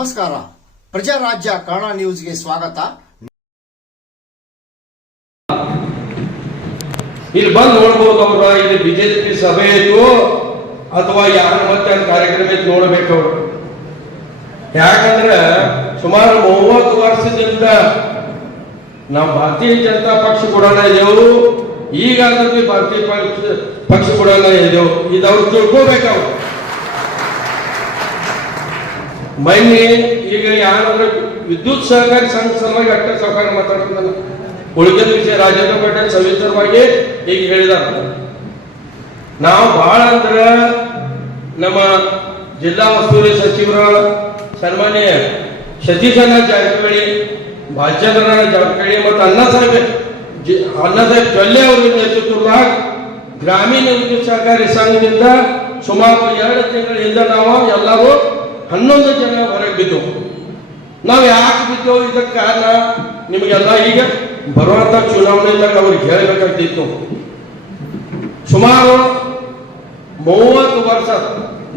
ನಮಸ್ಕಾರ. ಪ್ರಜಾರಾಜ್ಯ ಕನ್ನಡ ನ್ಯೂಸ್ಗೆ ಸ್ವಾಗತ. ಇಲ್ಲಿ ಬಂದು ನೋಡ್ಬೋದು ಅವ್ರ ಇಲ್ಲಿ ಬಿಜೆಪಿ ಸಭೆ ಇತ್ತು ಅಥವಾ ಯಾರ ಮತ್ತೆ ಕಾರ್ಯಕ್ರಮ ಇತ್ತು ನೋಡ್ಬೇಕು ಅವ್ರು. ಯಾಕಂದ್ರೆ ಸುಮಾರು 30 ವರ್ಷದಿಂದ ನಾವು ಭಾರತೀಯ ಜನತಾ ಪಕ್ಷ ಕೂಡ ಇದ್ದೇವು, ಈಗಾದ್ರೂ ಭಾರತೀಯ ಪಕ್ಷ ಕೂಡ ಇದ್ದೇವು. ಇದು ಅವ್ರು ತಿಳ್ಕೋಬೇಕವ್ರು. ಮೊನ್ನೆ ಈಗ ಯಾರಾದ್ರೂ ವಿದ್ಯುತ್ ಸಹಕಾರಿ ಸಂಘ ಸಲುವಾಗಿ ಅಟ್ಟ ಸಹಕಾರ ಮಾತಾಡ್ತಿದ್ದಲ್ಲ, ಉಳಿದ ವಿಷಯ ರಾಜೇಂದ್ರ ಪಾಟೀಲ್ ಸವಿಸ್ತರವಾಗಿ ಈಗ ಹೇಳಿದಾರ. ನಾವು ಬಹಳ ಅಂದ್ರೆ ನಮ್ಮ ಜಿಲ್ಲಾ ಉಸ್ತುವಾರಿ ಸಚಿವರ ಸನ್ಮಾನ್ಯ ಸತೀಶಣ್ಣ ಜಾರಕಿಹೊಳಿ, ಭಾಲ್ಚಂದ್ರಣ್ಣ ಜಾರಕಿಹೊಳಿ ಮತ್ತು ಅಣ್ಣಾಸಾಹೇಬ್ ಜೊಲ್ಲೆ ಅವರ ನೇತೃತ್ವದಾಗ ಗ್ರಾಮೀಣ ವಿದ್ಯುತ್ ಸಹಕಾರಿ ಸಂಘದಿಂದ ಸುಮಾರು 2 ತಿಂಗಳ ಹಿಂದೆ ನಾವು ಎಲ್ಲರೂ 11 ಜನ ಹೊರಗೆ ಬಿದ್ದೆವು. ನಾವು ಯಾಕೆ ಬಿದ್ದೆವು? ಇದಕ್ಕೆ ಕಾರಣ ನಿಮಗೆಲ್ಲ ಈಗ ಬರುವಂತ ಚುನಾವಣೆದಾಗ ಅವ್ರಿಗೆ ಹೇಳಬೇಕಾಗ್ತಿತ್ತು. ಸುಮಾರು 30 ವರ್ಷ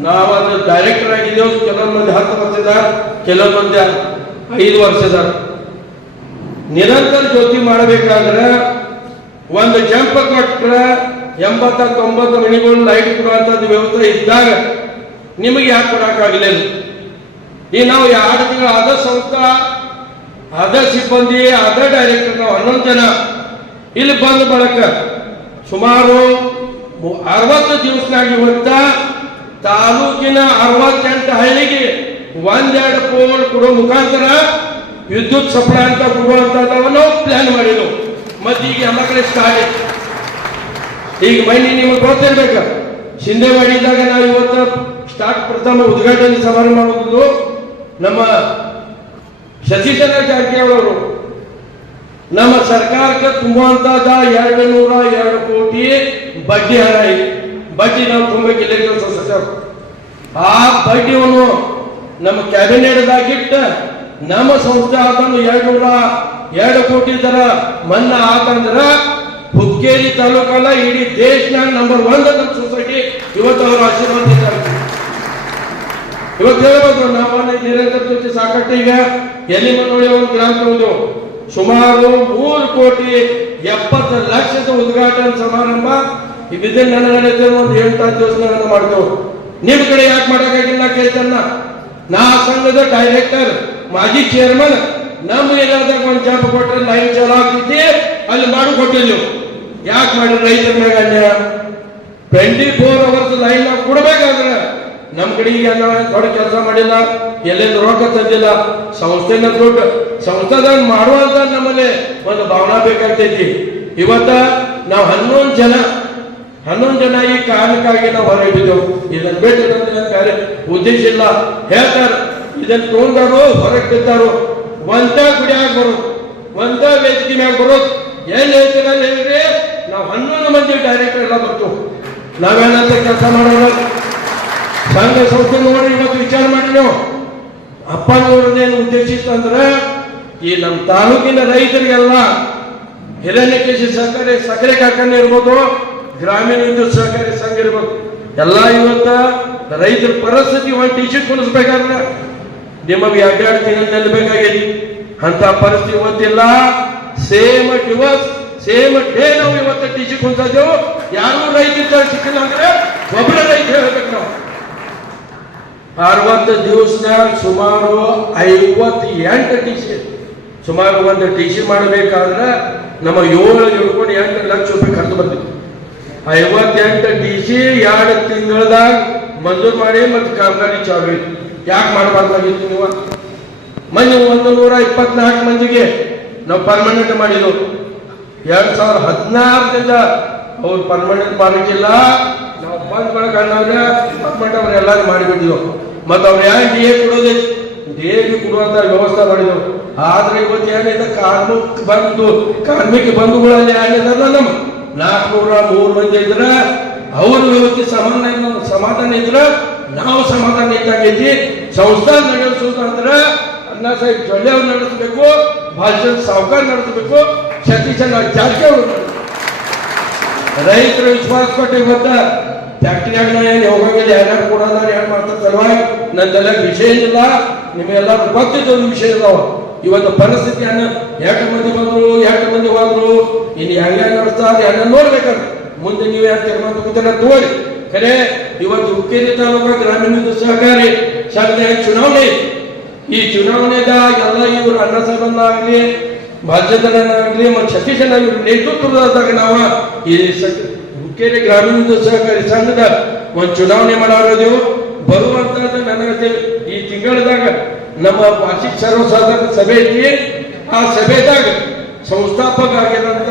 ನಾವು ಅದು ಡೈರೆಕ್ಟರ್ ಆಗಿದ್ದೇವೆ. ಕೆಲವು ಮಂದಿ 10 ವರ್ಷದ, ಕೆಲವು ಮಂದಿ 5 ವರ್ಷದ. ನಿರಂತರ ಜ್ಯೋತಿ ಮಾಡಬೇಕಾದ್ರೆ ಒಂದು ಜಂಪ್ ಕೊಟ್ಟರೆ 80-90 ಮನೆಗಳು ಲೈಟ್ ಕೊಡುವಂಥದ್ದು ವ್ಯವಸ್ಥೆ ಇದ್ದಾಗ ನಿಮಗೆ ಯಾಕೆ ಕೊಡಕ್ಕಾಗಲಿಲ್ಲ? ಈ ನಾವು 2 ತಿಂಗಳು ಅದ ಸಂಸ್ಥಾ, ಅದ ಸಿಬ್ಬಂದಿ, ಅದ ಡೈರೆಕ್ಟರ್, ನಾವು 11 ಜನ ಇಲ್ಲಿ ಬಂದ ಬಳಕ ಸುಮಾರು 60 ದಿವಸನಾಗ ಇವತ್ತ ತಾಲೂಕಿನ 68 ಹಳ್ಳಿಗೆ 1-2 ಪೋಲ್ ಕೊಡೋ ಮುಖಾಂತರ ವಿದ್ಯುತ್ ಸಪ್ಲೈ ಅಂತ ಕೊಡುವಂತದನ್ನು ಪ್ಲಾನ್ ಮಾಡಿದ್ವು. ಮತ್ತೆ ಈಗ ಎಲ್ಲ ಕಡೆ ಸ್ಟಾರ್ಟ್. ಈಗ ಮೈನಿ ನಿಮಗೆ ಗೊತ್ತಿರ್ಬೇಕು, ಶಿಂದೇವಾಡಿದಾಗ ನಾವು ಇವತ್ತು ಸ್ಟಾರ್ಟ್ ಪ್ರಥಮ ಉದ್ಘಾಟನೆ ಸಮಾರಂಭ ಮಾಡುವುದು ನಮ್ಮ ಸತೀಶಣ್ಣ ಜಾರಕಿಹೊಳಿ ಅವರು. ನಮ್ಮ ಸರ್ಕಾರಕ್ಕೆ ತುಂಬುವಂತದ 202 ಕೋಟಿ ಬಡ್ಡಿ ಹಣ ಇದೆ. ಬಡ್ಡಿ ನಾವು ತುಂಬಕ್ಕಿಲ್ಲ ಸಚಿವ. ಆ ಬಡ್ಡಿಯನ್ನು ನಮ್ಮ ಕ್ಯಾಬಿನೆಟ್ದಾಗಿಟ್ಟು ನಮ್ಮ ಸಂಸ್ಥೆ ಅದನ್ನು 202 ಕೋಟಿ ದರ ಮನ್ನಾ ಆತಂದ್ರ ಹುಕ್ಕೇರಿ ತಾಲೂಕಲ್ಲ ಇಡೀ ದೇಶನಾಗ ನಂಬರ್ 1 ನಮ್ಮ ಸೊಸೈಟಿ ಇವತ್ತು ಅವರು ಆಶೀರ್ವಾದ ಇದ್ದಾರೆ. ಇವತ್ತು ಹೇಳ್ಬೋದು ನಾವು ನಿರಂತರ ಜೊತೆ ಸಾಕಷ್ಟು. ಈಗ ಎಲ್ಲಿ ಮನೋಳಿ ಒಂದು ಗ್ರಾಮ ಸುಮಾರು 3,70,00,000 ಉದ್ಘಾಟನಾ ಸಮಾರಂಭ ಇದನ್ನ ಒಂದು 8 ದಿವಸ ಮಾಡ್ತೇವೆ. ನಿಮ್ ಕಡೆ ಯಾಕೆ ಮಾಡಕ್ಕಾಗಿಲ್ಲ ಕೇಳ್ತನ್ನ? ನಾ ಸಂಘದ ಡೈರೆಕ್ಟರ್, ಮಾಜಿ ಚೇರ್ಮನ್, ನಮ್ಮ ಏನಾದಾಗ ಒಂದು ಜಾಬ್ ಕೊಟ್ಟರೆ ಲೈನ್ ಚಾಲು ಆಗ್ತೈತಿ, ಅಲ್ಲಿ ಮಾಡಿ ಕೊಟ್ಟಿಲ್ಲ. ಯಾಕೆ ಮಾಡಿ? ರೈತರ ಮ್ಯಾಗ ಅನ್ಯಾಯ. 24 hours ಲೈನ್ ಕೊಡ್ಬೇಕಾದ್ರೆ ನಮ್ಮ ಕಡೆಗೆ ದೊಡ್ಡ ಕೆಲಸ ಮಾಡಿಲ್ಲ, ಎಲ್ಲೆಲ್ಲಿ ರೊಕ್ಕ ತಂದಿಲ್ಲ. ಸಂಸ್ಥೆನ ದೊಡ್ಡ ಸಂಸ್ಥೆದಾಗ ಮಾಡುವಂತ ನಮ್ಮಲ್ಲಿ ಒಂದು ಭಾವನಾ ಬೇಕಾಗ್ತೈತಿ. ಇವತ್ತ ನಾವು 11 ಜನ ಈ ಕಾರಣಕ್ಕಾಗಿ ನಾವು ಹೊರಗಿದ್ದೆವು. ಇದನ್ನ ಬಿಟ್ಟು ನಮ್ಗೆ ಬೇರೆ ಉದ್ದೇಶ ಇಲ್ಲ. ಹೇಳ್ತಾರ ಇದನ್ನ ತಗೊಂಡಾರು ಹೊರಗೆ ಬಿದ್ದಾರು, ಒಂದ ಗುಡಿಯಾಗ ಬರೋದು, ಒಂದ ವೇದಿಕೆ ಮ್ಯಾಗ ಬರೋದು. ಏನ್ ಹೇಳ್ತೀರ ಹೇಳ್ರಿ, ನಾವು 11 ಮಂದಿ ಡೈರೆಕ್ಟರ್ ಎಲ್ಲ ಬರ್ತೇವೆ. ನಾವೇನಂತ ಕೆಲಸ ಮಾಡೋಣ? ಸಂಘ ಸಂಸ್ಥೆ ನೋಡಿ ಇವತ್ತು ವಿಚಾರ ಮಾಡಿ ನಾವು ಅಪ್ಪನವ್ರದ್ದೇನು ಉದ್ದೇಶಿತ್ತು ಅಂದ್ರೆ ಈ ನಮ್ಮ ತಾಲೂಕಿನ ರೈತರಿಗೆಲ್ಲ ಹಿರಣ್ಯಕೇಶಿ ಸಹಕಾರಿ ಸಕ್ಕರೆ ಕಾರ್ಖಾನೆ ಇರ್ಬೋದು, ಗ್ರಾಮೀಣ ವಿದ್ಯುತ್ ಸಹಕಾರಿ ಸಂಘ ಇರ್ಬೋದು, ಎಲ್ಲ ಇವತ್ತ ರೈತರ ಪರಿಸ್ಥಿತಿ ಒಂದು ಟಿ ಶರ್ಟ್ ಕುಣಿಸ್ಬೇಕಾದ್ರೆ ನಿಮಗೆ 2 ತಿಂಗಳು ನಿಲ್ಬೇಕಾಗೈತಿ. ಅಂತ ಪರಿಸ್ಥಿತಿ ಇವತ್ತಿಲ್ಲ. ಸೇಮ್ ದಿವಸ್ ಸೇಮ್ ಡೇ ನಾವು ಇವತ್ತು ಟಿ ಶರ್ಟ್ ಕುಣಿಸಿದ್ದೆವು. ಯಾರು ರೈತರ ಸಿಕ್ಕಿಲ್ಲ ಅಂದ್ರೆ ಒಬ್ಬರ ರೈತ ಹೇಳ್ಬೇಕು. ನಾವು 60 ದಿವಸದಾಗ ಸುಮಾರು 58 ಟಿ ಸಿ. ಸುಮಾರು ಒಂದು ಟಿ ಸಿ ಮಾಡಬೇಕಾದ್ರೆ ನಮ್ಮ 7.8 ಲಕ್ಷ ರೂಪಾಯಿ ಖರ್ಚು ಬಂದಿತ್ತು. 58 ಟಿ ಸಿ 2 ತಿಂಗಳದಾಗ ಮಂಜೂರು ಮಾಡಿ ಮತ್ತೆ ಕಾಮಗಾರಿ ಚಾಲು ಇತ್ತು. ಯಾಕೆ ಮಾಡಬಾರ್ದಾಗಿತ್ತು? ನೀವು ಮೊನ್ನೆ 124 ಮಂದಿಗೆ ನಾವು ಪರ್ಮನೆಂಟ್ ಮಾಡಿದ್ವು. 2016ರಿಂದ ಅವ್ರು ಪರ್ಮನೆಂಟ್ ಮಾಡಕ್ಕಿಲ್ಲ. ನಾವು ಬಂದ್ ಬಳಕ ಪರ್ಮನೆಂಟ್ ಅವ್ರು ಎಲ್ಲಾರು ಮಾಡಿಬಿಟ್ಟಿದ್ವು. ಮತ್ತು ಅವ್ರು ಯಾರು ಡಿ ಎ ಕೊಡೋದೇ ಡಿ ಎ ಕೊಡುವಂತ ವ್ಯವಸ್ಥೆ ಮಾಡಿದೆವು. ಆದ್ರೆ ಇವತ್ತು ಏನಿದೆ, ಕಾರ್ಮಿಕ ಬಂಧುಗಳಲ್ಲಿ ಏನಿದಾರಲ್ಲ ನಮ್ಮ 403 ಮಂದಿ ಇದ್ರೆ ಅವ್ರ ವ್ಯವಸ್ಥೆ ಸಮಾಧಾನ ಇದ್ರೆ ನಾವು ಸಮಾಧಾನ ಇದ್ದಾಗೈತಿ. ಸಂಸ್ಥೆ ನಡೆಸೋದು ಅಂದ್ರೆ ಅಣ್ಣಾಸಾಹೇಬ್ ಜೊಲ್ಲೆ ಅವ್ರು ನಡೆಸಬೇಕು, ಭಾಲ್ಚಂದ್ರ ಸಾವ್ಕಾರ್ ನಡೆಸಬೇಕು, ಸತೀಶಣ್ಣ ಜಾರಕಿಹೊಳಿ ರೈತರು ವಿಶ್ವಾಸ ಕೊಟ್ಟು ಇವತ್ತ ಫ್ಯಾಕ್ಟರಿಯಾಗ ಏನು ಹೋಗಂಗಿಲ್ಲ, ಯಾರ್ಯಾರು ಕೊಡೋದಾರ ಯಾರು ಮಾಡ್ತಾರೆ ಸಲುವಾಗಿ ನಂದೆಲ್ಲ ವಿಷಯ ಇಲ್ಲ. ನಿಮಗೆಲ್ಲ ಗೊತ್ತಿದ್ದ ಒಂದು ವಿಷಯ ಇದಾವ. ಇವತ್ತು ಪರಿಸ್ಥಿತಿಯನ್ನ ಎಷ್ಟು ಮಂದಿ ಬಂದ್ರು ಎಷ್ಟು ಮಂದಿ ಹೋದ್ರು ಇನ್ನು ಹೆಂಗ ನಡೆಸ್ತಾರೆ ಹೆಂಗ ನೋಡ್ಬೇಕಾದ್ರೆ ಮುಂದೆ ನೀವು ಯಾಕೆ ತೀರ್ಮಾನ ತಗೋತೀರ ತಗೋರಿ. ಖರೆ ಇವತ್ತು ಹುಕ್ಕೇರಿ ತಾಲೂಕು ಗ್ರಾಮೀಣ ಸಹಕಾರಿ ಸಂಘದ ಚುನಾವಣೆ, ಈ ಚುನಾವಣೆದಾಗ ಎಲ್ಲ ಇವರು ಅಣ್ಣ ಸಾಹೇಬನ್ನಾಗಲಿ ಭಾಜದನಾಗಲಿ ಮತ್ತು ಸತೀಶನ ಇವ್ರ ನೇತೃತ್ವದಾಗ ನಾವು ಈ ಹುಕ್ಕೇರಿ ಗ್ರಾಮೀಣ ಸಹಕಾರಿ ಸಂಘದ ಒಂದು ಚುನಾವಣೆ ಮಾಡೋದೇವು. ಬರುವಂತದ್ದು ನನಗೆ ಈ ತಿಂಗಳದಾಗ ನಮ್ಮ ವಾರ್ಷಿಕ ಸರ್ವಸಾಧಾರಣ ಸಭೆ ಐತಿ. ಆ ಸಭೆದಾಗ ಸಂಸ್ಥಾಪಕ ಆಗಿರೋಂಥ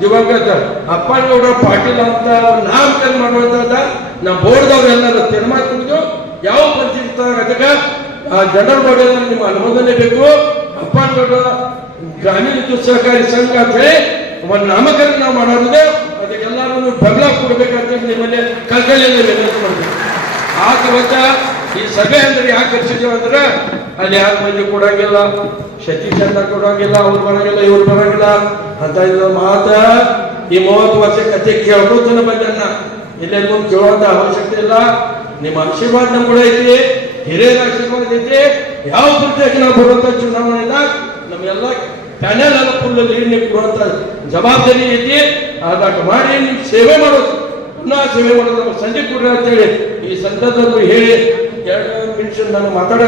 ದಿವಂಗತ ಅಪ್ಪನಗೌಡ ಪಾಟೀಲ್ ಅಂತ ನಾಮಕರಣ ಮಾಡುವಂತದ ನಮ್ಮ ಬೋರ್ಡ್ದವ್ರೆಲ್ಲರೂ ತೀರ್ಮಾನ ತೆಗೆದು ಯಾವ ಪರಿಸ್ಥಿತಿ ಅದಕ್ಕೆ ಆ ಜನರ ಬಗ್ಗೆ ನಿಮ್ಮ ಅನುಮೋದನೆ ಬೇಕು. ಅಪ್ಪನಗೌಡ ಗ್ರಾಮೀಣ ಸಹಕಾರಿ ಸಂಘ ಅಂತ ಹೇಳಿ ಒಂದು ನಾಮಕರಣ ನಾವು ಮಾಡೋದೇ ಅದಕ್ಕೆಲ್ಲರೂ ಬೆಂಬಲ ಕೊಡ್ಬೇಕಂತ ನಿಮ್ಮಲ್ಲಿ ಕಲ್ಕಳಿಯಲ್ಲಿ ವಿನಂತಿ ಮಾಡ್ತೀವಿ. ಆ ಇವತ್ತ ಈ ಸಭೆ ಅಂದ್ರೆ ಯಾಕೆ ಕರ್ಸಿದ್ದೇವೆ ಅಂದ್ರೆ ಅಲ್ಲಿ ಯಾರು ಮಂದಿ ಕೊಡಂಗಿಲ್ಲ, ಸತೀಶ್ ಅಂತ ಕೊಡಂಗಿಲ್ಲ, ಅವ್ರು ಬರಂಗಿಲ್ಲ ಇವ್ರು ಬರಂಗಿಲ್ಲ ಅಂತ ಇದು ಮಾತ ಈ 30 ವರ್ಷ ಕತೆ ಕೇಳ್ಕೊತಾನೆ ಬಂದನ್ನ ಇಲ್ಲೆಲ್ಲ ಕೇಳುವಂತ ಅವಶ್ಯಕತೆ ಇಲ್ಲ. ನಿಮ್ಮ ಆಶೀರ್ವಾದ ನಮ್ ಕೂಡ ಐತಿ, ಹಿರಿಯರ ಆಶೀರ್ವಾದ ಐತಿ. ಯಾವ ಪ್ರತ್ಯೇಕ ನಾವು ಬರುವಂತ ಚುನಾವಣೆದಾಗ ನಮ್ಮೆಲ್ಲ ಪ್ಯಾನೆಲ್ ಎಲ್ಲ ಫುಲ್ ಲೀಡ್ ನೀವು ಕೊಡುವಂತ ಜವಾಬ್ದಾರಿ ಐತಿ. ಅದಾಗ ಮಾಡಿ ನೀವು ಸೇವೆ ಮಾಡೋದು, ಪುನಃ ಸೇವೆ ಮಾಡೋದು ಸಂಜೆ ಕೊಡ್ರಿ ಅಂತೇಳಿ ಈ ಸಂದರ್ಭದಲ್ಲಿ ಹೇಳಿ 2 ನಿಮಿಷ ನಾನು ಮಾತಾಡ